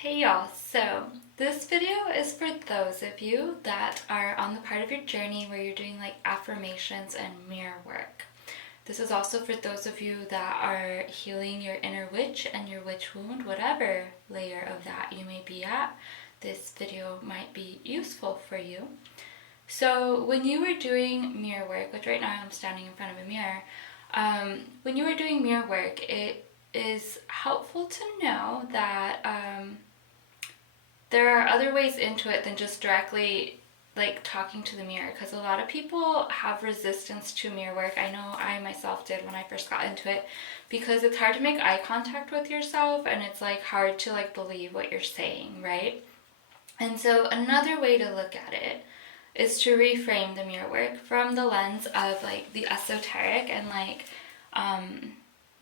Hey y'all, so this video is for those of you that are on the part of your journey where you're doing like affirmations and mirror work. This is also for those of you that are healing your inner witch and your witch wound, whatever layer of that you may be at. This video might be useful for you. So when you were doing mirror work, which right now I'm standing in front of a mirror, when you were doing mirror work, it is helpful to know that there are other ways into it than just directly like talking to the mirror, because a lot of people have resistance to mirror work. I know I myself did when I first got into it, because it's hard to make eye contact with yourself and it's like hard to like believe what you're saying, right? And so another way to look at it is to reframe the mirror work from the lens of like the esoteric and like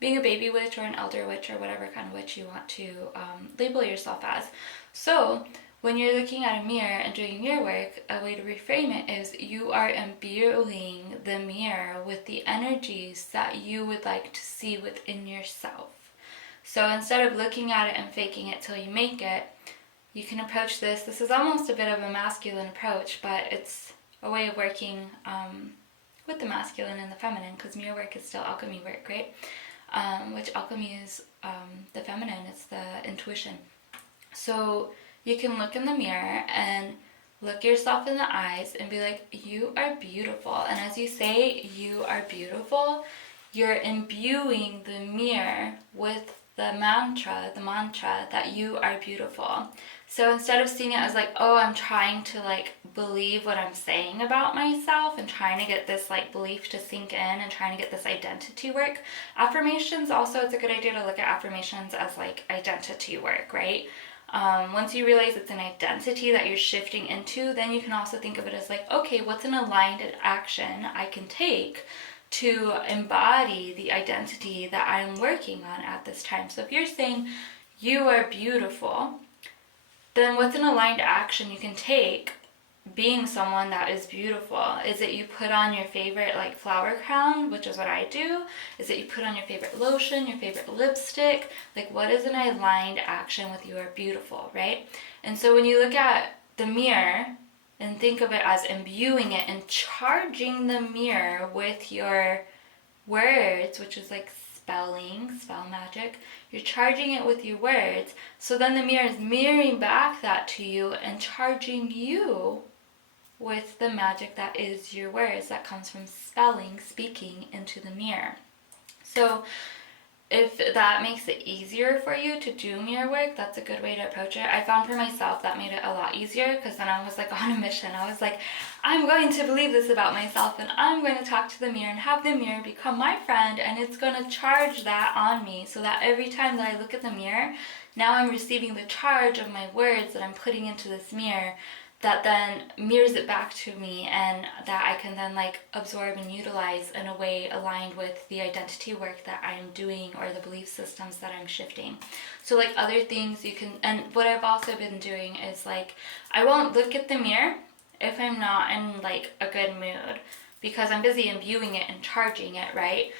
being a baby witch or an elder witch or whatever kind of witch you want to label yourself as. So when you're looking at a mirror and doing mirror work, a way to reframe it is you are imbuing the mirror with the energies that you would like to see within yourself. So instead of looking at it and faking it till you make it, you can approach this. This is almost a bit of a masculine approach, but it's a way of working with the masculine and the feminine, because mirror work is still alchemy work, right? Which alchemy is the feminine, it's the intuition. So you can look in the mirror and look yourself in the eyes and be like, you are beautiful. And as you say, you are beautiful, you're imbuing the mirror with the mantra that you are beautiful. So instead of seeing it as like, oh, I'm trying to like believe what I'm saying about myself and trying to get this like belief to sink in and trying to get this identity work, affirmations also, it's a good idea to look at affirmations as like identity work, right? Once you realize it's an identity that you're shifting into, then you can also think of it as like, okay, what's an aligned action I can take to embody the identity that I'm working on at this time. So if you're saying you are beautiful, then what's an aligned action you can take being someone that is beautiful? Is it you put on your favorite like flower crown, which is what I do? Is it you put on your favorite lotion, your favorite lipstick? Like, what is an aligned action with you are beautiful, right? And so when you look at the mirror and think of it as imbuing it and charging the mirror with your words, which is like spell magic, you're charging it with your words. So then the mirror is mirroring back that to you and charging you with the magic that is your words, that comes from speaking into the mirror. So if that makes it easier for you to do mirror work, that's a good way to approach it. I found for myself that made it a lot easier, because then I was like on a mission. I was like, I'm going to believe this about myself, and I'm going to talk to the mirror and have the mirror become my friend, and it's going to charge that on me, so that every time that I look at the mirror, now I'm receiving the charge of my words that I'm putting into this mirror, that then mirrors it back to me, and that I can then like absorb and utilize in a way aligned with the identity work that I'm doing or the belief systems that I'm shifting. So like other things you can, and what I've also been doing is like, I won't look at the mirror if I'm not in like a good mood, because I'm busy imbuing it and charging it, right?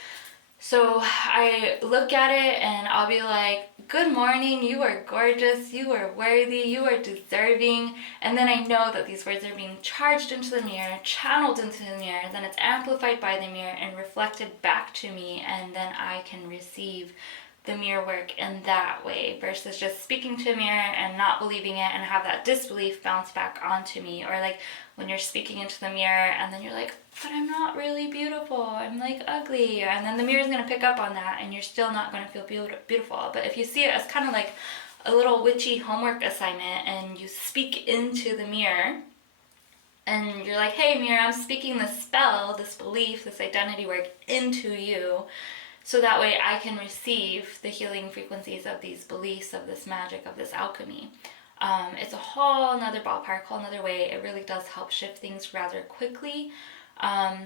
So I look at it and I'll be like, good morning, you are gorgeous, you are worthy, you are deserving. And then I know that these words are being charged into the mirror, channeled into the mirror, then it's amplified by the mirror and reflected back to me, and then I can receive the mirror work in that way, versus just speaking to a mirror and not believing it and have that disbelief bounce back onto me. Or like when you're speaking into the mirror and then you're like, but I'm not really beautiful, I'm like ugly, and then the mirror's going to pick up on that and you're still not going to feel beautiful. But if you see it as kind of like a little witchy homework assignment and you speak into the mirror and you're like, hey mirror, I'm speaking this spell, this belief, this identity work into you, so that way I can receive the healing frequencies of these beliefs, of this magic, of this alchemy. It's a whole another ballpark, whole another way. It really does help shift things rather quickly. I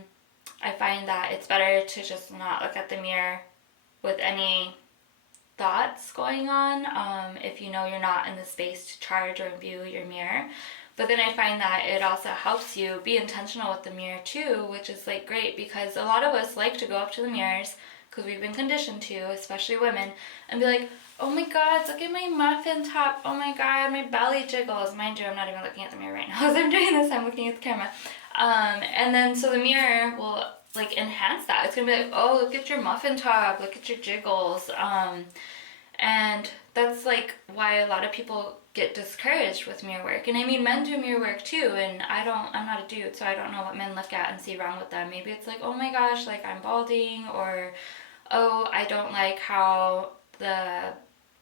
find that it's better to just not look at the mirror with any thoughts going on, if you know you're not in the space to charge or imbue your mirror. But then I find that it also helps you be intentional with the mirror too, which is like great, because a lot of us like to go up to the mirrors, because we've been conditioned to, especially women, and be like, oh my god, look at my muffin top, oh my god, my belly jiggles. Mind you, I'm not even looking at the mirror right now as I'm doing this, I'm looking at the camera. And then so the mirror will like enhance that. It's gonna be like, oh, look at your muffin top, look at your jiggles. And that's like why a lot of people get discouraged with mirror work. And I mean, men do mirror work too, and I'm not a dude, so I don't know what men look at and see wrong with them. Maybe it's like, oh my gosh, like I'm balding, or oh, I don't like how the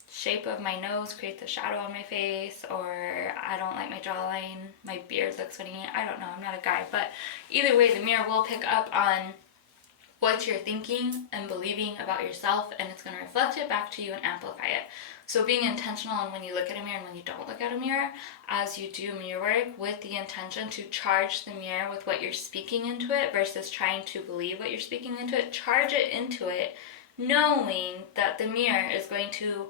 shape of my nose creates a shadow on my face, or I don't like my jawline, my beard looks funny. I don't know, I'm not a guy, but either way, the mirror will pick up on what you're thinking and believing about yourself, and it's going to reflect it back to you and amplify it. So being intentional on when you look at a mirror and when you don't look at a mirror, as you do mirror work, with the intention to charge the mirror with what you're speaking into it versus trying to believe what you're speaking into it. Charge it into it, knowing that the mirror is going to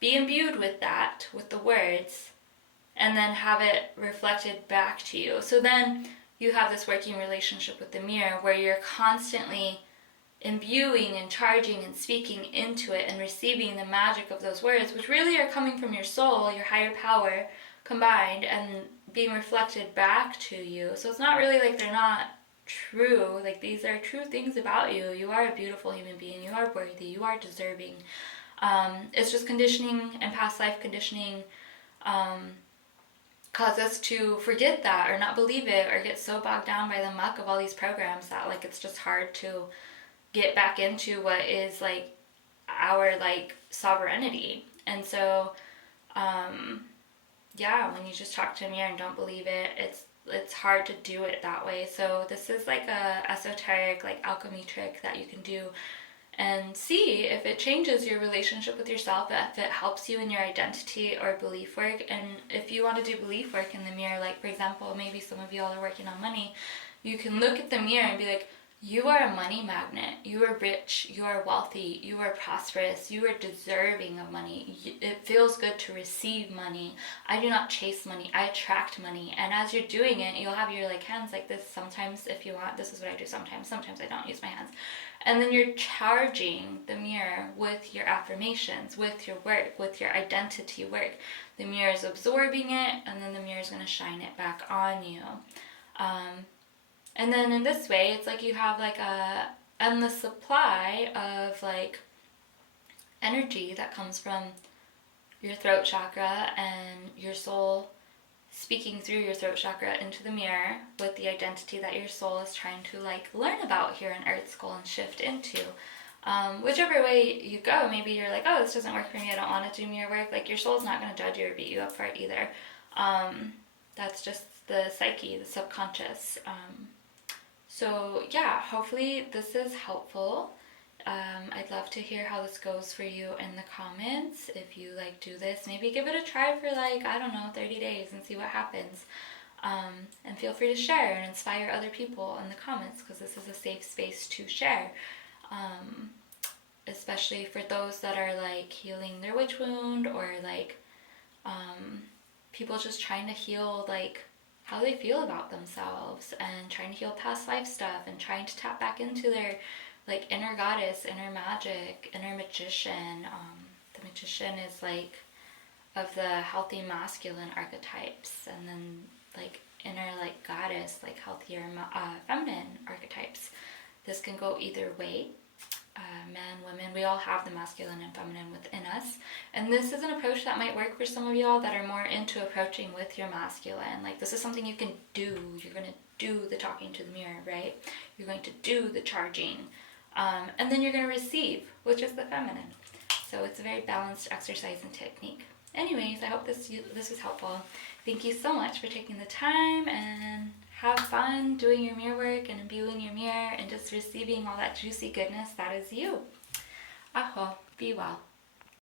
be imbued with that, with the words, and then have it reflected back to you. So then you have this working relationship with the mirror where you're constantly imbuing and charging and speaking into it and receiving the magic of those words, which really are coming from your soul, your higher power combined, and being reflected back to you. So it's not really like they're not true. Like, these are true things about you. You are a beautiful human being. You are worthy. You are deserving. It's just conditioning and past life conditioning cause us to forget that or not believe it or get so bogged down by the muck of all these programs that like it's just hard to get back into what is like our like sovereignty. And so yeah, when you just talk to a mirror and don't believe it, it's hard to do it that way. So this is like a esoteric like alchemy trick that you can do and see if it changes your relationship with yourself, if it helps you in your identity or belief work. And if you want to do belief work in the mirror, like for example, maybe some of y'all are working on money, you can look at the mirror and be like, you are a money magnet, you are rich, you are wealthy, you are prosperous, you are deserving of money. It feels good to receive money. I do not chase money, I attract money. And as you're doing it, you'll have your like hands like this sometimes if you want. This is what I do sometimes I don't use my hands. And then you're charging the mirror with your affirmations, with your work, with your identity work. The mirror is absorbing it, and then the mirror is going to shine it back on you. And then in this way, it's like you have like a endless supply of like energy that comes from your throat chakra and your soul speaking through your throat chakra into the mirror with the identity that your soul is trying to like learn about here in Earth School and shift into. Whichever way you go, maybe you're like, oh, this doesn't work for me, I don't want to do mirror work. Like, your soul's not going to judge you or beat you up for it either. That's just the psyche, the subconscious. So yeah, hopefully this is helpful. I'd love to hear how this goes for you in the comments. If you like do this, maybe give it a try for like, I don't know, 30 days and see what happens. And feel free to share and inspire other people in the comments, because this is a safe space to share. Especially for those that are like healing their witch wound, or like people just trying to heal like how they feel about themselves, and trying to heal past life stuff, and trying to tap back into their like inner goddess, inner magic, inner magician. The magician is like of the healthy masculine archetypes, and then like inner like goddess, like healthier feminine archetypes. This can go either way. Men, women, we all have the masculine and feminine within us. And this is an approach that might work for some of y'all that are more into approaching with your masculine. Like, this is something you can do. You're going to do the talking to the mirror, right? You're going to do the charging. And then you're going to receive, which is the feminine. So it's a very balanced exercise and technique. Anyways, I hope this was helpful. Thank you so much for taking the time, and have fun doing your mirror work and imbuing your mirror and just receiving all that juicy goodness that is you. Aho, be well.